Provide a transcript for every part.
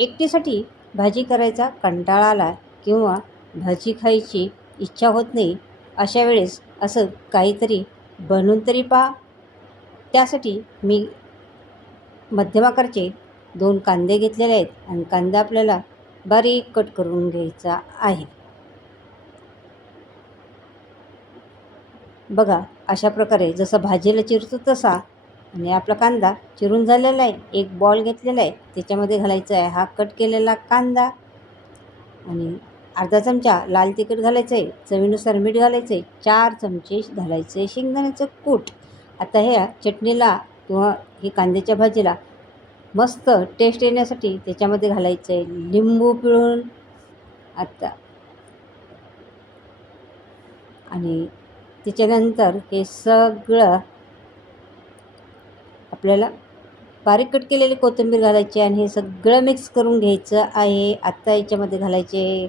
एकटीसाठी भाजी करायचा कंटाळा आला किंवा भाजी खायची इच्छा होत नाही, अशा वेळेस असं काहीतरी बनवून तरी पहा. त्यासाठी मी मध्यम आकाराचे 2 कांदे घेतलेले आहेत आणि कांदा आपल्याला बारीक कट करून घ्यायचा आहे. बघा, अशा प्रकारे जसं भाजीला चिरतो तसा. आणि आपला कांदा चिरून झालेला आहे. एक बॉल घेतलेला आहे, त्याच्यामध्ये घालायचा आहे हा कट केलेला कांदा आणि अर्धा चमचा लाल तिखट घालायचं आहे, चवीनुसार मीठ घालायचं आहे, 4 चमचे घालायचं आहे शेंगदाण्याचं कूट. आता ह्या चटणीला किंवा ही कांद्याच्या भाजीला मस्त टेस्ट येण्यासाठी त्याच्यामध्ये घालायचं आहे लिंबू पिळून. आता आणि त्याच्यानंतर हे सगळं आपल्याला बारीक कट केलेली कोथिंबीर घालायची आणि हे सगळं मिक्स करून घ्यायचं आहे. आत्ता याच्यामध्ये घालायचे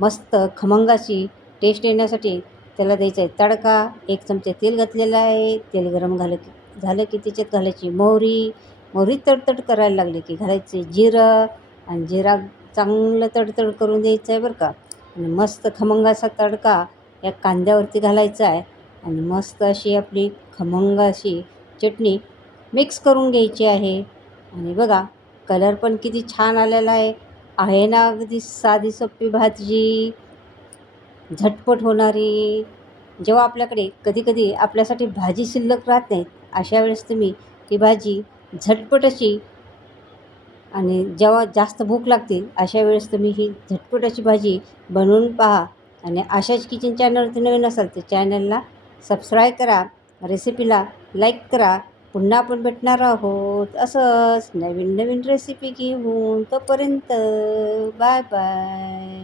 मस्त खमंग अशी टेस्ट येण्यासाठी त्याला द्यायचं आहे तडका. 1 चमचा तेल घातलेलं आहे. तेल गरम झालं की त्याच्यात घालायची मोहरी तडतड करायला लागली की घालायचे जिरं आणि जिरा चांगलं तडतड करून द्यायचं आहे बरं का. आणि मस्त खमंग असा तडका या कांद्यावरती घालायचा आहे आणि मस्त अशी आपली खमंग अशी चटणी मिक्स करून घ्यायची आहे. आणि बघा, कलर पण किती छान आलेला आहे ना. अगदी साधी सोपी भाजी, झटपट होणारी. जेव्हा आपल्याकडे कधी आपल्यासाठी भाजी शिल्लक राहत नाहीत, अशा वेळेस तुम्ही ही भाजी झटपट अशी आणि जेव्हा जास्त भूक लागतील अशा वेळेस तुम्ही ही झटपट अशी भाजी बनवून पहा. आणि आशाच किचन चॅनलवरती नवीन असाल तर चॅनलला सबस्क्राईब करा, रेसिपीला लाईक करा. पुन्हा आपण भेटणार आहोत असंच नवीन रेसिपी घेऊन. तोपर्यंत बाय बाय.